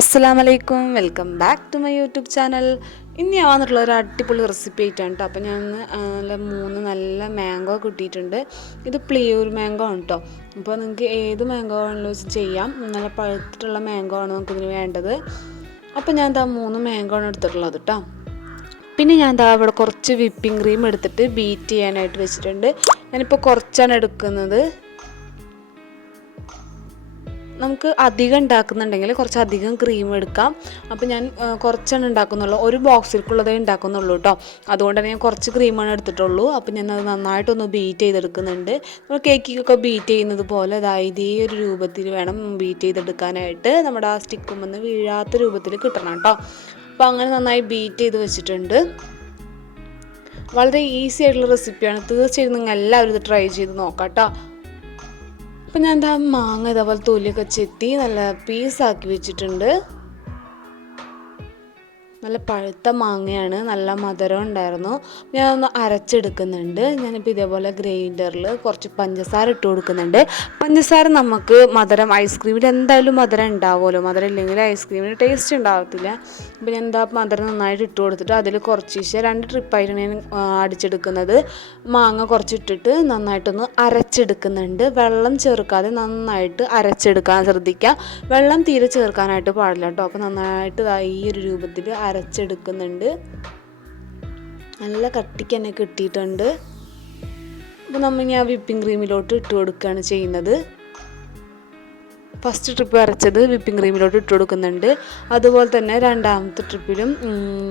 അസ്സാം welcome back to my YouTube channel. ഇന്ന് ഞാൻ വന്നിട്ടുള്ള ഒരു അടിപൊളി റെസിപ്പി ആയിട്ടാണ് കേട്ടോ അപ്പോൾ ഞാൻ നല്ല മൂന്ന് നല്ല മാംഗോ കിട്ടിയിട്ടുണ്ട്. ഇത് പ്ലിയൂർ മാംഗോ ആണ് കേട്ടോ അപ്പോൾ നിങ്ങൾക്ക് ഏത് മാംഗോ ആണെങ്കിലും വെച്ച് ചെയ്യാം. നല്ല പഴുത്തിട്ടുള്ള മാംഗോ ആണ് നമുക്കിതിന് വേണ്ടത്. അപ്പോൾ ഞാൻ എന്താ മൂന്ന് മാംഗോ ആണ് എടുത്തിട്ടുള്ളത് കേട്ടോ പിന്നെ ഞാൻ എന്താ ഇവിടെ കുറച്ച് വിപ്പിംഗ് ക്രീം എടുത്തിട്ട് ബീറ്റ് ചെയ്യാനായിട്ട് വെച്ചിട്ടുണ്ട്. ഞാനിപ്പോൾ കുറച്ചാണ് എടുക്കുന്നത്. നമുക്ക് അധികം ഉണ്ടാക്കുന്നുണ്ടെങ്കിൽ കുറച്ച് അധികം ക്രീം എടുക്കാം. അപ്പോൾ ഞാൻ കുറച്ചാണ് ഉണ്ടാക്കുന്നുള്ളൂ. ഒരു ബോക്സിലേക്കുള്ളതേ ഉണ്ടാക്കുന്നുള്ളൂ കേട്ടോ അതുകൊണ്ട് തന്നെ ഞാൻ കുറച്ച് ക്രീമാണ് എടുത്തിട്ടുള്ളൂ. അപ്പോൾ ഞാൻ അത് നന്നായിട്ടൊന്ന് ബീറ്റ് ചെയ്തെടുക്കുന്നുണ്ട്. നമ്മൾ കേക്കിക്കൊക്കെ ബീറ്റ് ചെയ്യുന്നത് പോലെ അതായത് ഇതേ ഒരു രൂപത്തിൽ വേണം ബീറ്റ് ചെയ്തെടുക്കാനായിട്ട്. നമ്മുടെ ആ സ്റ്റിക്കുമെന്ന് വീഴാത്ത രൂപത്തിൽ കിട്ടണം കേട്ടോ അപ്പോൾ അങ്ങനെ നന്നായി ബീറ്റ് ചെയ്ത് വെച്ചിട്ടുണ്ട്. വളരെ ഈസി ആയിട്ടുള്ള റെസിപ്പിയാണ് തീർച്ചയായും നിങ്ങൾ എല്ലാവരും ഇത് ട്രൈ ചെയ്ത് നോക്കാം കേട്ടോ അപ്പം ഞാൻ എന്താ മാങ്ങ ഇതേപോലെ തൊലിയൊക്കെ ചെത്തി നല്ല പീസാക്കി വെച്ചിട്ടുണ്ട്. നല്ല പഴുത്ത മാങ്ങയാണ് നല്ല മധുരം ഉണ്ടായിരുന്നു. ഞാനൊന്ന് അരച്ചെടുക്കുന്നുണ്ട്. ഞാനിപ്പോൾ ഇതേപോലെ ഗ്രൈൻഡറിൽ കുറച്ച് പഞ്ചസാര ഇട്ട് കൊടുക്കുന്നുണ്ട്. പഞ്ചസാര നമുക്ക് മധുരം ഐസ്ക്രീമിൽ എന്തായാലും മധുരം ഉണ്ടാവുമല്ലോ. മധുരം ഇല്ലെങ്കിൽ ഐസ്ക്രീമിന് ടേസ്റ്റ് ഉണ്ടാവത്തില്ല. അപ്പോൾ ഞാൻ എന്താ മധുരം നന്നായിട്ട് ഇട്ട് കൊടുത്തിട്ട് അതിൽ കുറച്ച് ശേഷം രണ്ട് ട്രിപ്പായിട്ടാണ് ഞാൻ അടിച്ചെടുക്കുന്നത്. മാങ്ങ കുറച്ചിട്ടിട്ട് നന്നായിട്ടൊന്ന് അരച്ചെടുക്കുന്നുണ്ട്. വെള്ളം ചേർക്കാതെ നന്നായിട്ട് അരച്ചെടുക്കാൻ ശ്രദ്ധിക്കുക. വെള്ളം തീരെ ചേർക്കാനായിട്ട് പാടില്ല കേട്ടോ. അപ്പോൾ നന്നായിട്ട് ഈ ഒരു രൂപത്തിൽ അരച്ചെടുക്കുന്നുണ്ട്. നല്ല കട്ടിക്ക് തന്നെ കിട്ടിയിട്ടുണ്ട്. അപ്പോൾ നമ്മൾ ആ വിപ്പിംഗ് ക്രീമിലോട്ട് ഇട്ട് കൊടുക്കുകയാണ് ചെയ്യുന്നത്. ഫസ്റ്റ് ട്രിപ്പ് അരച്ചത് വിപ്പിംഗ് ക്രീമിലോട്ട് ഇട്ട് കൊടുക്കുന്നുണ്ട്. അതുപോലെ തന്നെ രണ്ടാമത്തെ ട്രിപ്പിലും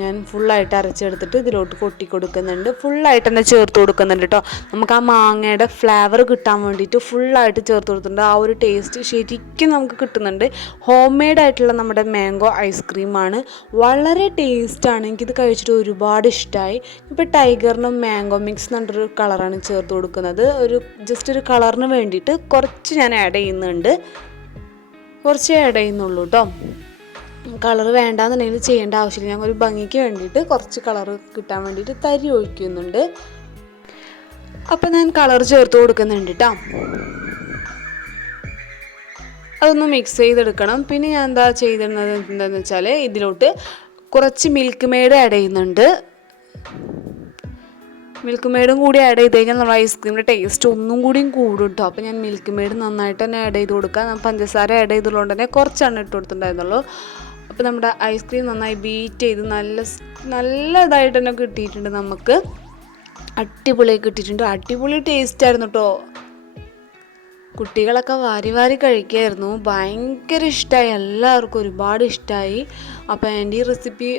ഞാൻ ഫുള്ളായിട്ട് അരച്ചെടുത്തിട്ട് ഇതിലോട്ട് കൊട്ടി കൊടുക്കുന്നുണ്ട്. ഫുള്ളായിട്ട് തന്നെ ചേർത്ത് കൊടുക്കുന്നുണ്ട് കേട്ടോ നമുക്ക് ആ മാങ്ങയുടെ ഫ്ലേവർ കിട്ടാൻ വേണ്ടിയിട്ട് ഫുള്ളായിട്ട് ചേർത്ത് കൊടുത്തിട്ടുണ്ട്. ആ ഒരു ടേസ്റ്റ് ശരിക്കും നമുക്ക് കിട്ടുന്നുണ്ട്. ഹോം മെയ്ഡ് ആയിട്ടുള്ള നമ്മുടെ മാംഗോ ഐസ്ക്രീമാണ് വളരെ ടേസ്റ്റാണ് എനിക്കിത് കഴിച്ചിട്ട് ഒരുപാട് ഇഷ്ടമായി ഇപ്പോൾ ടൈഗറിനും മാംഗോ മിക്സ് എന്നൊരു കളറാണ് ചേർത്ത് കൊടുക്കുന്നത്. ഒരു ജസ്റ്റ് ഒരു കളറിന് വേണ്ടിയിട്ട് കുറച്ച് ഞാൻ ആഡ് ചെയ്യുന്നുണ്ട്. കുറച്ചേ ആഡ് ചെയ്യുന്നുള്ളൂ കേട്ടോ കളർ വേണ്ടാന്നുണ്ടെങ്കിൽ ചെയ്യേണ്ട ആവശ്യമില്ല. ഞാൻ ഒരു ഭംഗിക്ക് വേണ്ടിയിട്ട് കുറച്ച് കളർ കിട്ടാൻ വേണ്ടിയിട്ട് തരി ഒഴിക്കുന്നുണ്ട്. അപ്പം ഞാൻ കളർ ചേർത്ത് കൊടുക്കുന്നുണ്ട് കേട്ടോ അതൊന്ന് മിക്സ് ചെയ്തെടുക്കണം. പിന്നെ ഞാൻ എന്താ ചെയ്തിരുന്നത് എന്താണെന്ന് വെച്ചാൽ ഇതിലോട്ട് കുറച്ച് മിൽക്ക് മെയ്ഡ് ആഡ് ചെയ്യുന്നുണ്ട്. മിൽക്ക് മെയ്ഡും കൂടി ആഡ് ചെയ്ത് കഴിഞ്ഞാൽ നമ്മുടെ ഐസ്ക്രീമിന്റെ ടേസ്റ്റ് ഒന്നും കൂടിയും കൂടും കേട്ടോ അപ്പോൾ ഞാൻ മിൽക്ക് മെയ്ഡ് നന്നായിട്ട് തന്നെ ആഡ് ചെയ്ത് കൊടുക്കുക ഞാൻ പഞ്ചസാര ആഡ് ചെയ്തുള്ളതുകൊണ്ട് തന്നെ കുറച്ചാണ് ഇട്ട് കൊടുത്തിട്ടുണ്ടായിരുന്നുള്ളൂ. അപ്പോൾ നമ്മുടെ ഐസ്ക്രീം നന്നായി ബീറ്റ് ചെയ്ത് നല്ല നല്ല ഇതായിട്ട് തന്നെ കിട്ടിയിട്ടുണ്ട് നമുക്ക്. അടിപൊളിയായി കിട്ടിയിട്ടുണ്ട്. അടിപൊളി ടേസ്റ്റ് ആയിരുന്നു കേട്ടോ കുട്ടികളൊക്കെ വാരി വാരി കഴിക്കായിരുന്നു. ഭയങ്കര ഇഷ്ടമായി എല്ലാവർക്കും ഒരുപാട് ഇഷ്ടമായി അപ്പോൾ എന്റെ ഈ റെസിപ്പി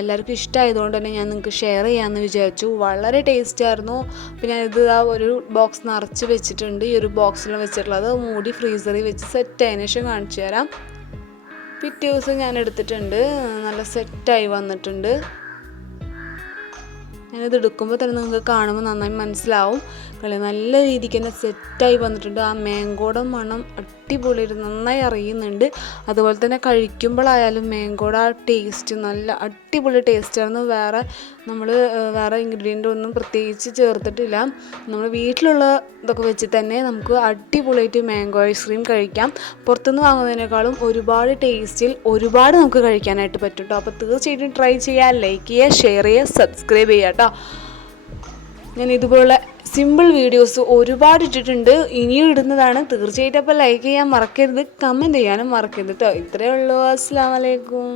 എല്ലാവർക്കും ഇഷ്ടമായതുകൊണ്ട് തന്നെ ഞാൻ നിങ്ങൾക്ക് ഷെയർ ചെയ്യാമെന്ന് വിചാരിച്ചു. വളരെ ടേസ്റ്റ് ആയിരുന്നു. അപ്പോൾ ഞാനിത് ആ ഒരു ബോക്സ് നിറച്ച് വെച്ചിട്ടുണ്ട്. ഈ ഒരു ബോക്സിൽ വെച്ചിട്ടുള്ളത് മൂടി ഫ്രീസറിൽ വെച്ച് സെറ്റ് ആയതിനു ശേഷം കാണിച്ചു തരാം. പിറ്റേ ദിവസം ഞാൻ എടുത്തിട്ടുണ്ട്. നല്ല സെറ്റായി വന്നിട്ടുണ്ട്. ഞാനിത് എടുക്കുമ്പോൾ തന്നെ നിങ്ങൾക്ക് കാണുമ്പോൾ നന്നായി മനസ്സിലാവും. കളി നല്ല രീതിക്ക് തന്നെ സെറ്റായി വന്നിട്ടുണ്ട്. ആ മാങ്കോയുടെ മണം അടിപൊളിയായിട്ട് നന്നായി അറിയുന്നുണ്ട്. അതുപോലെ തന്നെ കഴിക്കുമ്പോഴായാലും മാങ്കോയുടെ ആ ടേസ്റ്റ് നല്ല അടിപൊളി ടേസ്റ്റായിരുന്നു വേറെ നമ്മൾ വേറെ ഇൻഗ്രീഡിയന്റ് ഒന്നും പ്രത്യേകിച്ച് ചേർത്തിട്ടില്ല. നമ്മൾ വീട്ടിലുള്ള ഇതൊക്കെ വെച്ച് തന്നെ നമുക്ക് അടിപൊളിയായിട്ട് മാംഗോ ഐസ്ക്രീം കഴിക്കാം. പുറത്തുനിന്ന് വാങ്ങുന്നതിനേക്കാളും ഒരുപാട് ടേസ്റ്റിൽ ഒരുപാട് നമുക്ക് കഴിക്കാനായിട്ട് പറ്റും കേട്ടോ അപ്പോൾ തീർച്ചയായിട്ടും ട്രൈ ചെയ്യുക ലൈക്ക് ചെയ്യുക ഷെയർ ചെയ്യുക സബ്സ്ക്രൈബ് ചെയ്യുക കേട്ടോ ഞാൻ ഇതുപോലെ സിമ്പിൾ വീഡിയോസ് ഒരുപാട് ഇട്ടിട്ടുണ്ട്. ഇനിയും ഇടുന്നതാണ്. തീർച്ചയായിട്ടും അപ്പോൾ ലൈക്ക് ചെയ്യാൻ മറക്കരുത് കമന്റ് ചെയ്യാനും മറക്കരുത് കേട്ടോ ഇത്രയേ ഉള്ളൂ. അസ്സാം വലൈക്കും